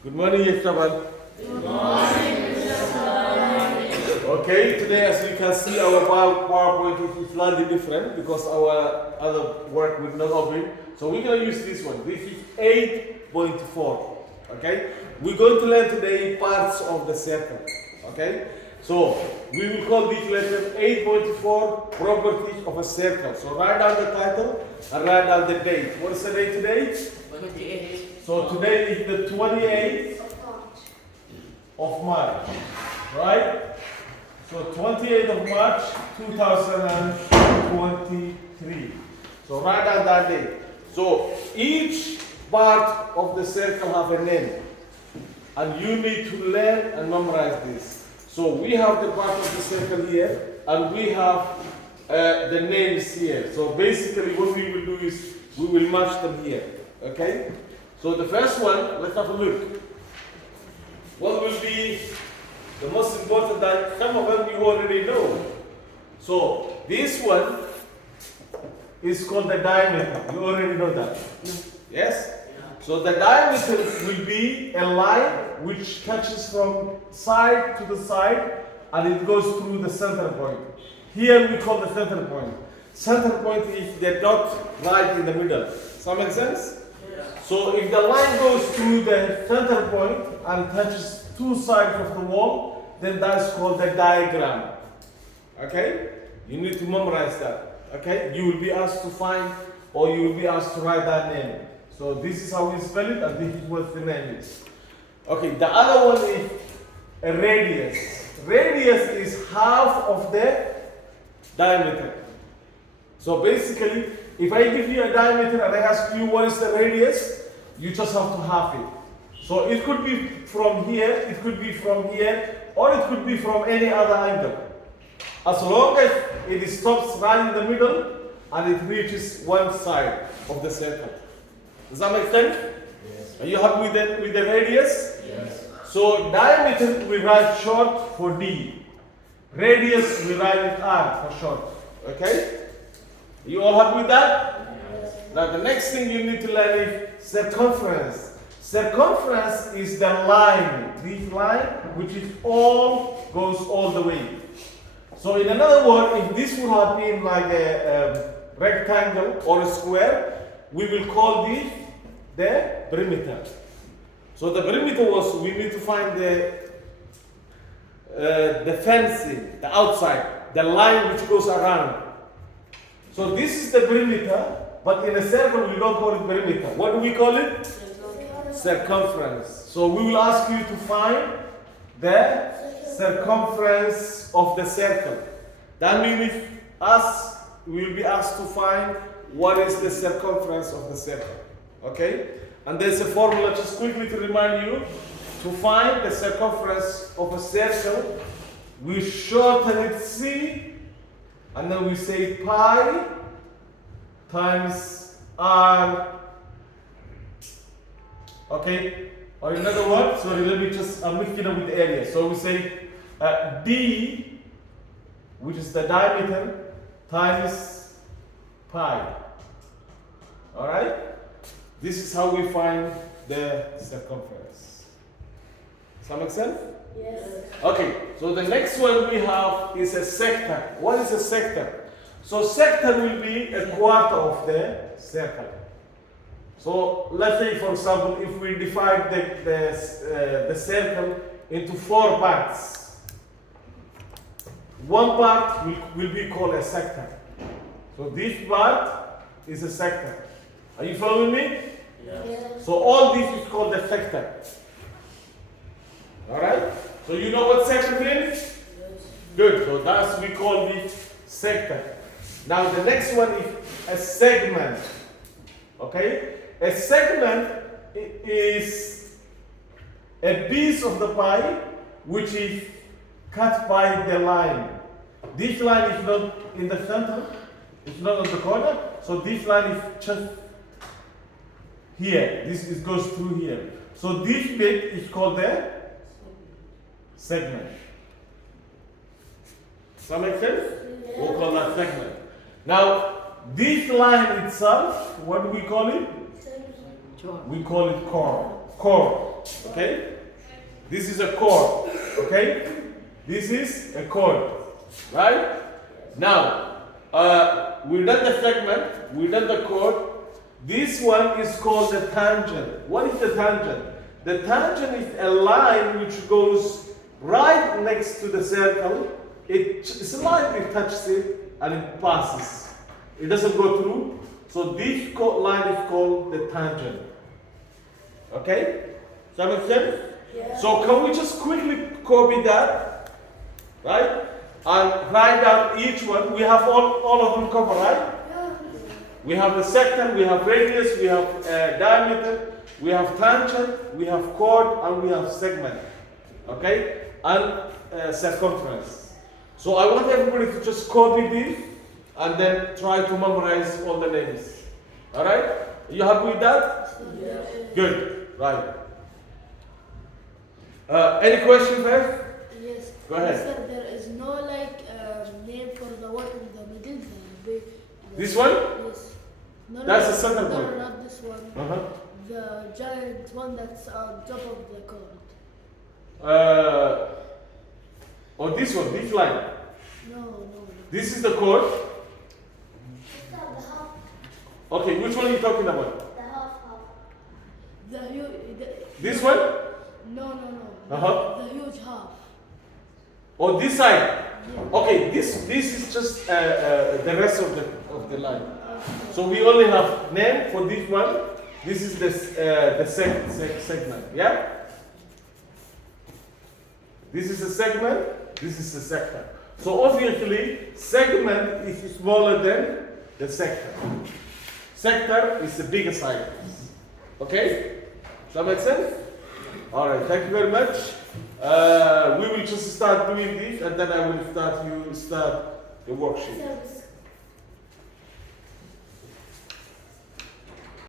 Good morning, Yeshtaban. Good morning, Okay, today as you can see our PowerPoint is slightly different because our other work will not open. So we're going to use this one. This is 8.4. Okay, we're going to learn today parts of the circle. Okay, so we will call this lesson 8.4 properties of a circle. So write down the title and write down the date. What is the date today? 28. So today is the 28th of March, right? So 28th of March 2023. So write down that date. So each part of the circle have a name, and you need to learn and memorize this. So we have the part of the circle here, and we have the names here. So basically what we will do is we will match them here, okay? So the first one, let's have a look. What will be the most important that some of them you already know. So this one is called the diameter. You already know that. Yes? So the diameter will be a line which touches from side to the side and it goes through the center point. Here we call the center point. Center point is the dot right in the middle. Does that make sense? So if the line goes through the center point and touches two sides of the wall, then that's called the diagram. Okay? You need to memorize that. Okay? You will be asked to find or you will be asked to write that name. So this is how we spell it and this is what the name is. Okay, the other one is a radius. Radius is half of the diameter. So basically, if I give you a diameter and I ask you what is the radius, you just have to half it. So it could be from here, it could be from here, or it could be from any other angle. As long as it stops right in the middle and it reaches one side of the circle. Does that make sense? Yes. Are you happy with the radius? Yes. So diameter we write short for D. Radius we write it R for short. Okay? You all happy with that? Yes. Now the next thing you need to learn is circumference. Circumference is the line, this line, which is goes all the way. So in another word, if this would have been like a rectangle or a square, we will call this the perimeter. So the perimeter was, we need to find the fencing, the outside, the line which goes around. So this is the perimeter, but in a circle we don't call it perimeter. What do we call it? Circumference. So we will ask you to find the circumference of the circle. That means we will be asked to find what is the circumference of the circle. Okay? And there's a formula just quickly to remind you. To find the circumference of a circle, we shorten it C, and then we say pi times R. Okay? Or in other words, sorry, let me just, I'm mixing up with the area. So we say D, which is the diameter, times pi. Alright? This is how we find the circumference. Does that make sense? Yes. Okay, so the next one we have is a sector. What is a sector? So sector will be a quarter of the circle. So let's say, for example, if we divide the circle into 4 parts, one part will be called a sector. So this part is a sector. Are you following me? Yes. So all this is called a sector. Alright? So you know what sector means? Yes. Good. So that's we call this sector. Now the next one is a segment. Okay? A segment is a piece of the pie which is cut by the line. This line is not in the center, it's not on the corner, so this line is just here. This goes through here. So this bit is called the segment. Does that make sense? We'll call that segment. Now, this line itself, what do we call it? We call it chord. Chord. Okay? This is a chord. Okay? This is a chord. Right? Now, we've done the segment, we've done the chord. This one is called the tangent. What is the tangent? The tangent is a line which goes right next to the circle. It slightly touches it and it passes. It doesn't go through. So this line is called the tangent. Okay? Does that make sense? Yeah. So can we just quickly copy that? Right? And write down each one. We have all of them covered, right? We have the secant, we have radius, we have diameter, we have tangent, we have chord, and we have segment. Okay? And circumference. So I want everybody to just copy this and then try to memorize all the names. Alright? You happy with that? Yes. Good. Right. Any question first? Yes. Go ahead. Sir, there is no name for the one in the middle. This one? Yes. No, That's no, the center no, point. No, not this one. Uh-huh. The giant one that's on top of the code. Or this one, this line. No. This is the chord. Okay, which one are you talking about? The huge. This one? No. Uh-huh. The huge half. Or this side? Yeah. Okay, this is just the rest of the line. So we only have name for this one. This is the segment. Yeah. This is a segment. This is the sector. So obviously, segment is smaller than the sector. Sector is the bigger size. Okay? Does that make sense? All right. Thank you very much. We will just start doing this, and then I will start the worksheet.